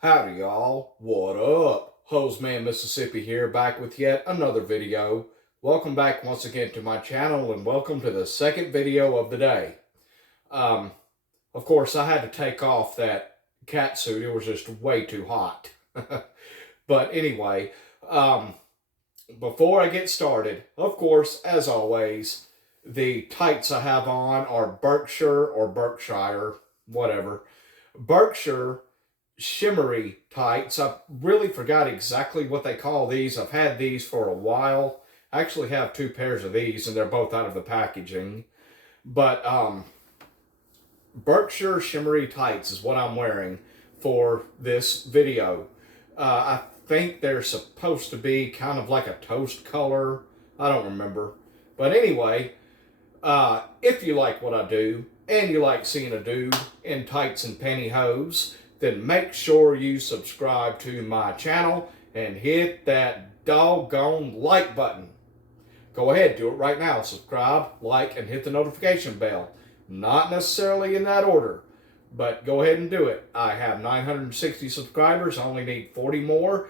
Howdy y'all, what up? Hoseman Mississippi here, back with yet another video. Welcome back once again to my channel and welcome to the second video of the day. Of course I had to take off that cat suit, it was just way too hot. But anyway, before I get started, of course, as always, the tights I have on are Berkshire or Berkshire, whatever. Berkshire shimmery tights. I really forgot exactly what they call these. I've had these for a while. I actually have two pairs of these and they're both out of the packaging. But Berkshire shimmery tights is what I'm wearing for this video. I think they're supposed to be kind of like a toast color. I don't remember. But anyway, if you like what I do and you like seeing a dude in tights and pantyhose, then make sure you subscribe to my channel and hit that doggone like button. Go ahead, do it right now. Subscribe, like, and hit the notification bell. Not necessarily in that order, but go ahead and do it. I have 960 subscribers. I only need 40 more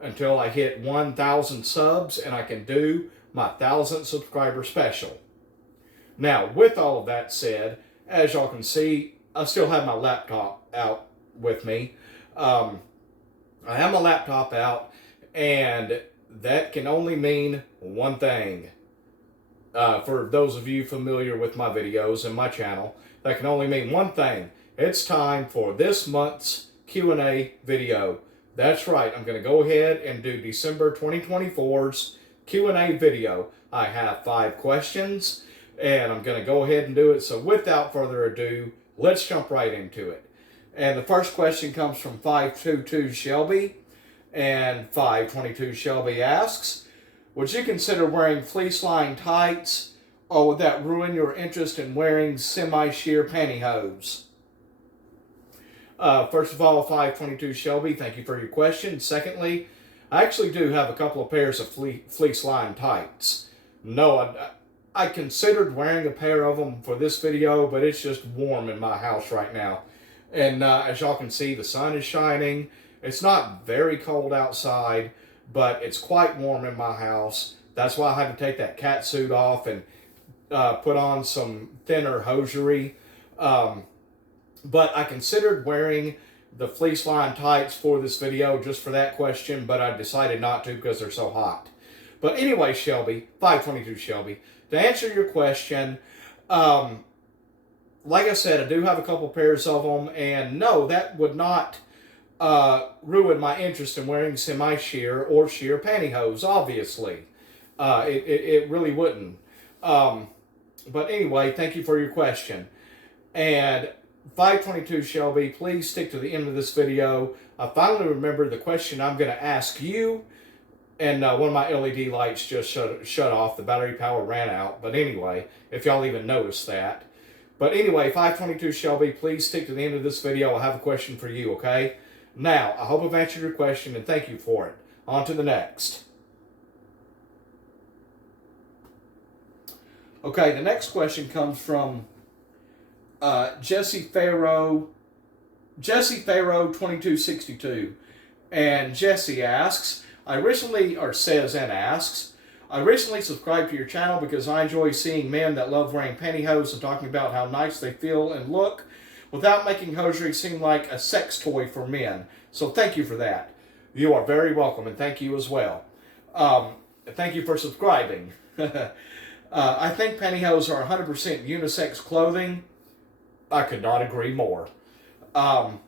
until I hit 1,000 subs, and I can do my 1,000th subscriber special. Now, with all of that said, as y'all can see, I still have my laptop out with me. I have my laptop out, and that can only mean one thing. For those of you familiar with my videos and my channel, that can only mean one thing. It's time for this month's Q&A video. That's right, I'm going to go ahead and do December 2024's Q&A video. I have 5 questions, and I'm going to go ahead and do it. So without further ado, let's jump right into it. And the first question comes from 522 Shelby, and 522 Shelby asks, would you consider wearing fleece-lined tights, or would that ruin your interest in wearing semi-sheer pantyhose? First of all, 522 Shelby, thank you for your question. Secondly, I actually do have a couple of pairs of fleece-lined tights. No, I considered wearing a pair of them for this video, but it's just warm in my house right now. And as y'all can see, the sun is shining. It's not very cold outside, but it's quite warm in my house. That's why I had to take that cat suit off and put on some thinner hosiery. But I considered wearing the fleece-lined tights for this video just for that question, but I decided not to because they're so hot. But anyway, Shelby, 522 Shelby, to answer your question, like I said, I do have a couple pairs of them, and no, that would not ruin my interest in wearing semi-sheer or sheer pantyhose, obviously. It really wouldn't. But anyway, thank you for your question. And 522 Shelby, please stick to the end of this video. I finally remembered the question I'm going to ask you, and one of my LED lights just shut off. The battery power ran out. But anyway, if y'all even noticed that. But anyway, 522 Shelby, please stick to the end of this video. I have a question for you, okay? Now, I hope I've answered your question, and thank you for it. On to the next. Okay, the next question comes from Jesse Farrow 2262. And Jesse asks, I recently subscribed to your channel because I enjoy seeing men that love wearing pantyhose and talking about how nice they feel and look without making hosiery seem like a sex toy for men. So thank you for that. You are very welcome, and thank you as well. Thank you for subscribing. I think pantyhose are 100% unisex clothing. I could not agree more. That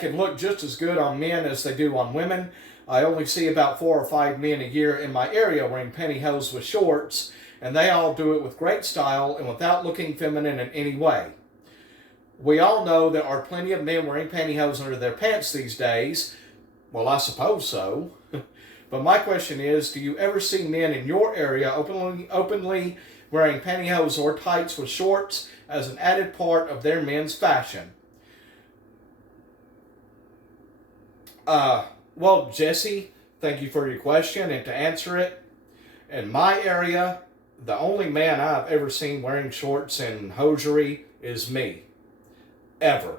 can look just as good on men as they do on women. I only see about 4 or 5 men a year in my area wearing pantyhose with shorts, and they all do it with great style and without looking feminine in any way. We all know there are plenty of men wearing pantyhose under their pants these days. Well, I suppose so. But my question is, do you ever see men in your area openly wearing pantyhose or tights with shorts as an added part of their men's fashion? Well, Jesse, thank you for your question, and to answer it, in my area, the only man I've ever seen wearing shorts and hosiery is me. Ever.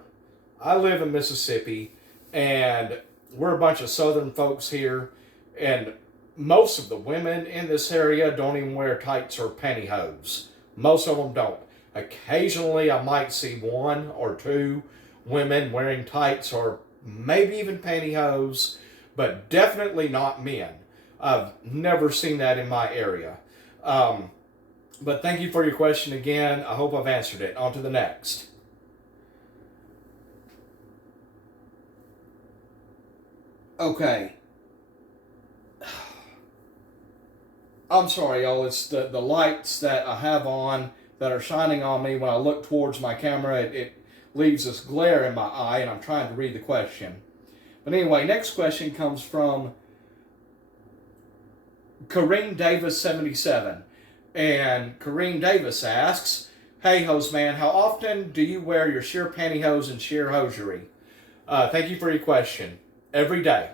I live in Mississippi, And we're a bunch of southern folks here, and most of the women in this area don't even wear tights or pantyhose. Most of them don't. Occasionally I might see one or two women wearing tights or maybe even pantyhose, but definitely not men. I've never seen that in my area. But thank you for your question again. I hope I've answered it. On to the next. Okay. I'm sorry, y'all. It's the lights that I have on that are shining on me. When I look towards my camera, it leaves this glare in my eye, and I'm trying to read the question. But anyway, next question comes from Kareem Davis 77. And Kareem Davis asks, "Hey, hose man, how often do you wear your sheer pantyhose and sheer hosiery?" Thank you for your question. Every day.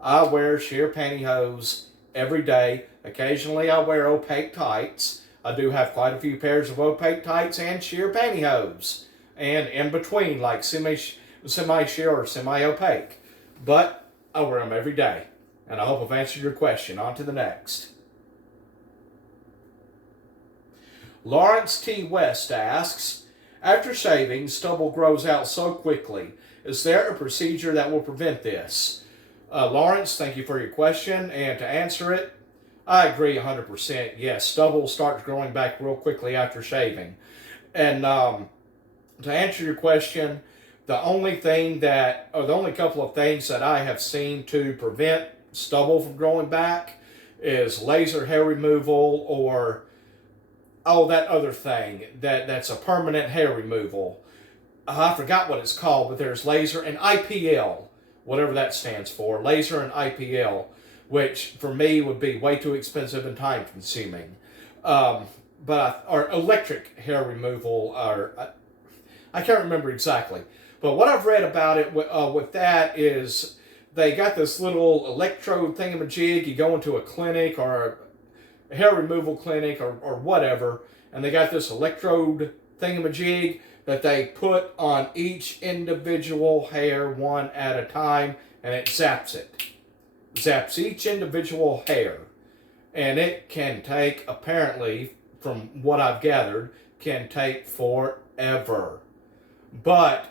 I wear sheer pantyhose every day. Occasionally I wear opaque tights. I do have quite a few pairs of opaque tights and sheer pantyhose. And in between, like semi-sheer or semi-opaque. But I wear them every day. And I hope I've answered your question. On to the next. Lawrence T. West asks, "After shaving, stubble grows out so quickly. Is there a procedure that will prevent this?" Lawrence, thank you for your question. And to answer it, I agree 100%. Yes, stubble starts growing back real quickly after shaving. And to answer your question, the only couple of things that I have seen to prevent stubble from growing back is laser hair removal or that other thing that's a permanent hair removal. I forgot what it's called, but there's laser and IPL, whatever that stands for, laser and IPL, which for me would be way too expensive and time consuming. Or electric hair removal, or I can't remember exactly. But what I've read about it with that is they got this little electrode thingamajig. You go into a clinic or a hair removal clinic or whatever, and they got this electrode thingamajig that they put on each individual hair one at a time, and it zaps it. Zaps each individual hair. And it can take, apparently, from what I've gathered, can take forever. But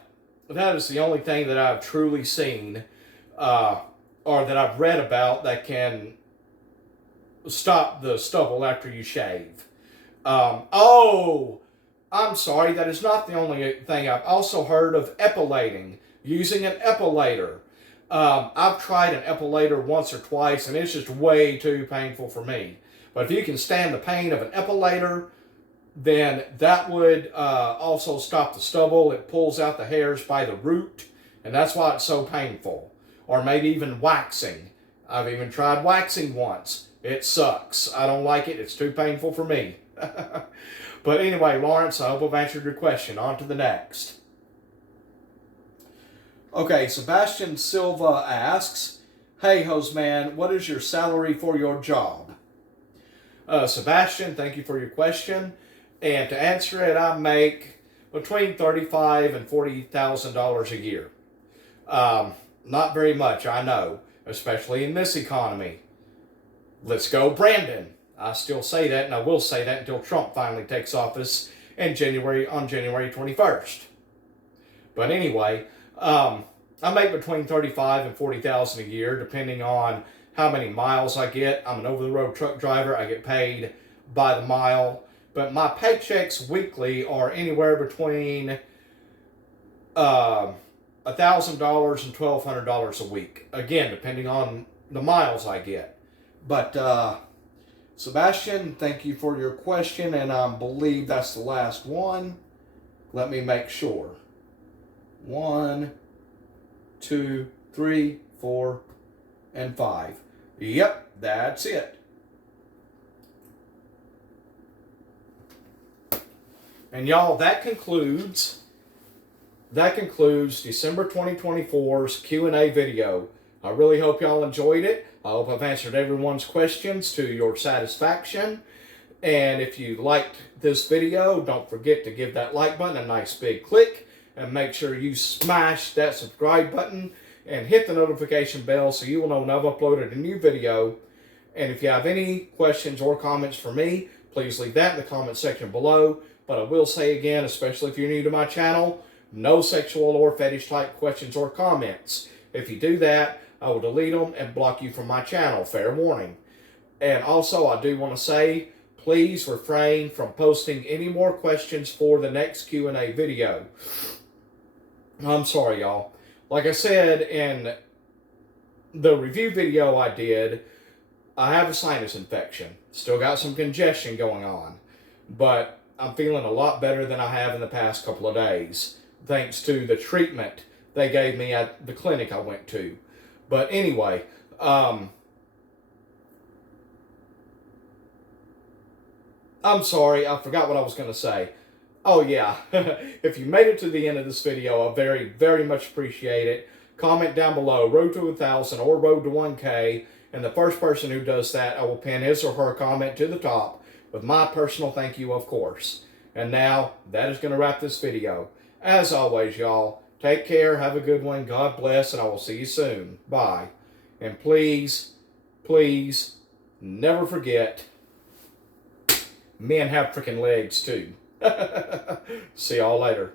that is the only thing that I've truly seen or that I've read about that can stop the stubble after you shave. I'm sorry, that is not the only thing. I've also heard of epilating, using an epilator. I've tried an epilator once or twice, and it's just way too painful for me. But if you can stand the pain of an epilator, then that would also stop the stubble. It pulls out the hairs by the root, and that's why it's so painful. Or maybe even waxing. I've even tried waxing once. It sucks. I don't like it. It's too painful for me. But anyway, Lawrence, I hope I've answered your question. On to the next. Okay, Sebastian Silva asks, "Hey, hose man, what is your salary for your job?" Sebastian, thank you for your question. And to answer it, I make between $35,000 and $40,000 a year. Not very much, I know, especially in this economy. Let's go, Brandon. I still say that, and I will say that until Trump finally takes office on January 21st. But anyway, I make between $35,000 and $40,000 a year, depending on how many miles I get. I'm an over-the-road truck driver. I get paid by the mile. But my paychecks weekly are anywhere between $1,000 and $1,200 a week. Again, depending on the miles I get. But Sebastian, thank you for your question, and I believe that's the last one. Let me make sure. 1, 2, 3, 4, and 5. Yep, that's it. And y'all, that concludes December 2024's Q&A video. I really hope y'all enjoyed it. I hope I've answered everyone's questions to your satisfaction. And if you liked this video, don't forget to give that like button a nice big click. and make sure you smash that subscribe button and hit the notification bell so you will know when I've uploaded a new video. And if you have any questions or comments for me, please leave that in the comment section below. But I will say again, especially if you're new to my channel, no sexual or fetish type questions or comments. If you do that, I will delete them and block you from my channel. Fair warning. And also, I do want to say, please refrain from posting any more questions for the next Q&A video. I'm sorry, y'all. Like I said in the review video I did, I have a sinus infection. Still got some congestion going on. But I'm feeling a lot better than I have in the past couple of days, thanks to the treatment they gave me at the clinic I went to. But anyway, I'm sorry, I forgot what I was going to say. Oh yeah, if you made it to the end of this video, I very, very much appreciate it. Comment down below, road to 1,000 or road to 1K, and the first person who does that, I will pin his or her comment to the top with my personal thank you, of course. And now, that is going to wrap this video. As always, y'all, take care, have a good one, God bless, and I will see you soon. Bye. And please, please, never forget, men have freaking legs too. See y'all later.